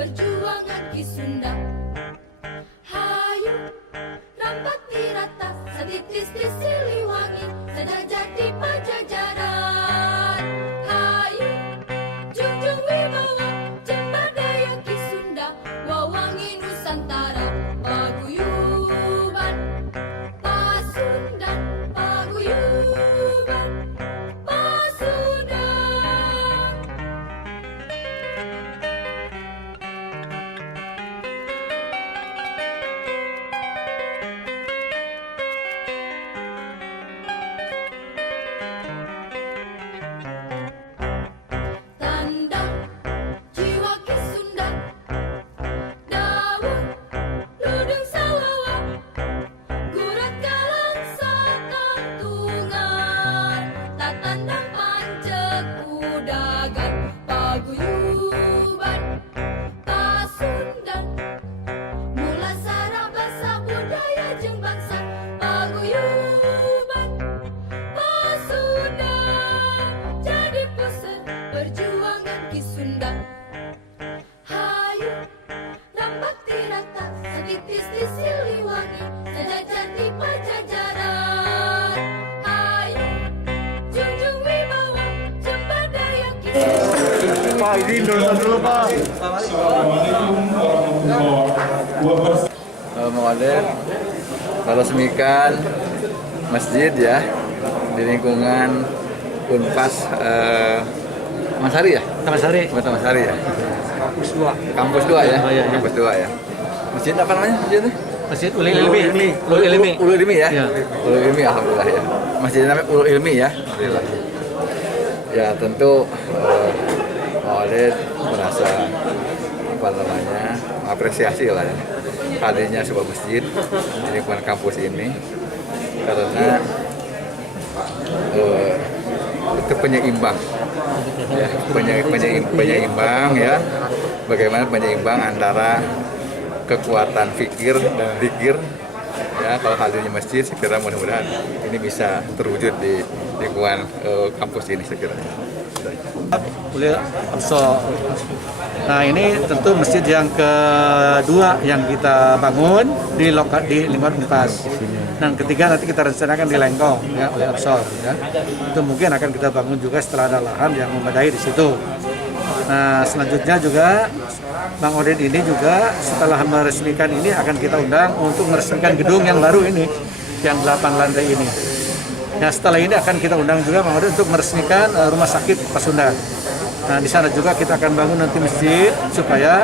perjuangan Ki Sunda. Hayu rambat tirata setitis di Siliwangi sejajar di Pajajaran. Hayu junjung wibawa cembadaya Ki Sunda wawangi Nusantara paguyuban Pasundan paguyuban Pasundan. Tandang jiwa Ki Sunda, Dawung ludung sawawa, gurat kalang satantungan, tatandang pancek udagan, paguyuban Pasundan, mula sara basa budaya jeung bangsa, paguyuban Pasundan, jadi pusat perjuangan Ki Sunda. Hayu rambat tirata setitis di Siliwangi sejajar di Pajajaran. Hayu junjung wibawa cembadaya Ki Sunda. Pak, izin dulu Pak. Mengalir meresmikan masjid ya di lingkungan Unpas Tamasari ya? Tamasari. Tamasari ya? Kampus 2. Kampus 2 ya? Oh, iya. Kampus 2 ya. Masjid apa namanya masjidnya? Masjid Ulil Ilmi. Ulil Ilmi. Ulul Ilmi ya? Iya. Ulul Ilmi alhamdulillah ya. Masjid namanya Ulul Ilmi ya. Alhamdulillah. Ya tentu Maulid merasa apa namanya apresiasi lah ya hadirnya sebuah masjid di lingkungan kampus ini karena itu penyeimbang ya penyeimbang ya bagaimana penyeimbang antara kekuatan fikir dan zikir ya kalau hadirnya masjid saya kira mudah-mudahan ini bisa terwujud di lingkungan kampus ini saya kira. Ulil Absor. Nah, ini tentu masjid yang kedua yang kita bangun di lingkungan Unpas. Dan ketiga nanti kita rencanakan di Lengkong ya oleh Absor ya. Itu mungkin akan kita bangun juga setelah ada lahan yang memadai di situ. Nah, selanjutnya juga Bang Oded ini juga setelah meresmikan ini akan kita undang untuk meresmikan gedung yang baru ini yang 8 lantai ini. Nah, setelah ini akan kita undang juga Bang Oded untuk meresmikan rumah sakit Pasundan. Nah, di sana juga kita akan bangun nanti masjid supaya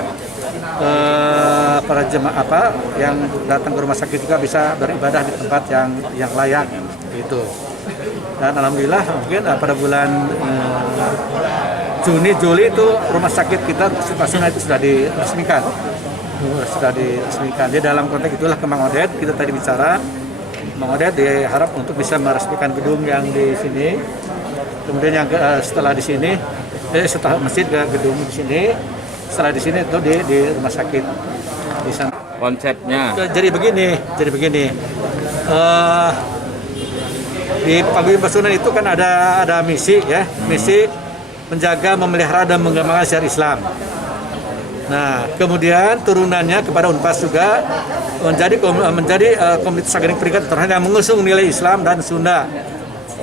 para jemaah yang datang ke rumah sakit juga bisa beribadah di tempat yang layak gitu. Dan alhamdulillah mungkin pada bulan Juni Juli itu rumah sakit kita Pasundan itu sudah diresmikan. Jadi dalam konteks itulah ke Bang Oded kita tadi bicara Bang Oded diharap untuk bisa meresmikan gedung yang di sini. Kemudian yang setelah di sini setelah masjid ke gedung di sini, setelah di sini itu di rumah sakit di sana. Konsepnya Jadi begini. Di Paguyuban Pasundan itu kan ada misi ya, misi menjaga, memelihara dan mengembangkan syariat Islam. Nah, kemudian turunannya kepada Unpas juga menjadi komunitas akademik peringkat internasional yang mengusung nilai Islam dan Sunda.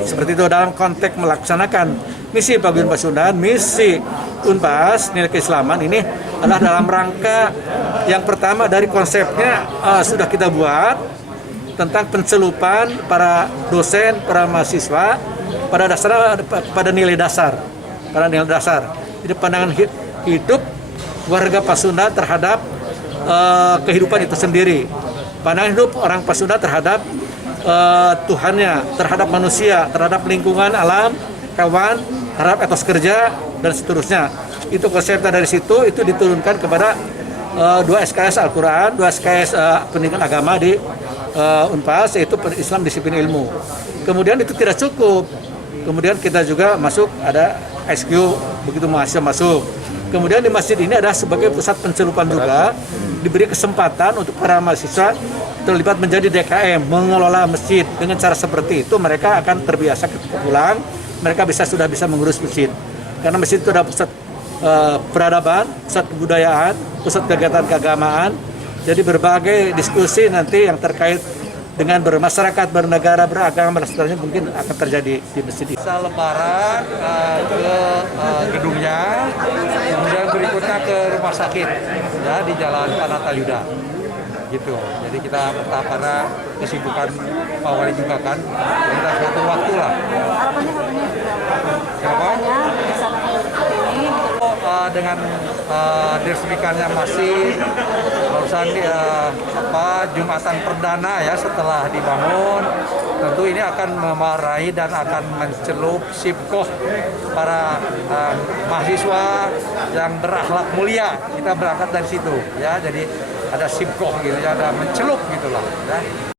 Seperti itu dalam konteks melaksanakan misi Paguyuban Pasundan, misi Unpas nilai keislaman ini adalah dalam rangka yang pertama dari konsepnya sudah kita buat tentang pencelupan para dosen, para mahasiswa pada nilai dasar. Jadi pandangan hidup warga Pasundan terhadap kehidupan itu sendiri. Pandangan hidup orang Pasundan terhadap Tuhannya, terhadap manusia, terhadap lingkungan alam, kawan, terhadap etos kerja dan seterusnya. Itu konsepnya dari situ itu diturunkan kepada 2 SKS Al-Quran, 2 SKS pendidikan agama di Unpas, yaitu Islam disiplin ilmu. Kemudian itu tidak cukup. Kemudian kita juga masuk ada SQ, begitu mahasiswa masuk. Kemudian di masjid ini ada sebagai pusat pencelupan juga, diberi kesempatan untuk para mahasiswa terlibat menjadi DKM, mengelola masjid. Dengan cara seperti itu mereka akan terbiasa ketika pulang, mereka sudah bisa mengurus masjid. Karena masjid itu ada pusat peradaban, pusat kebudayaan, pusat kegiatan keagamaan. Jadi berbagai diskusi nanti yang terkait dengan bermasyarakat, bernegara, beragama dan seterusnya mungkin akan terjadi di masjid ini. Bisa lebaran ke gedungnya, kemudian berikutnya ke rumah sakit ya di Jalan Panatayuda gitu. Jadi kita bertahap karena kesibukan Pak Wali juga kan, kita suatu waktu lah. Kenapa? Dengan diresmikannya masih barusan Jumatan perdana ya setelah dibangun, tentu ini akan memarahi dan akan mencelup sibkoh para mahasiswa yang berakhlak mulia. Kita berangkat dari situ ya, jadi ada sibkoh gitu ya, ada mencelup gitulah ya.